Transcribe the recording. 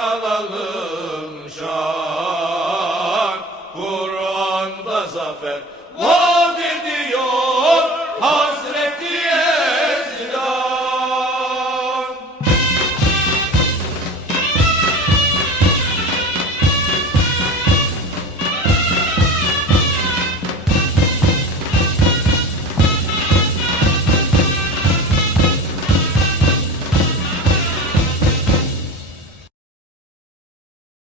alalım şan Kur'an'da zafer. Vay!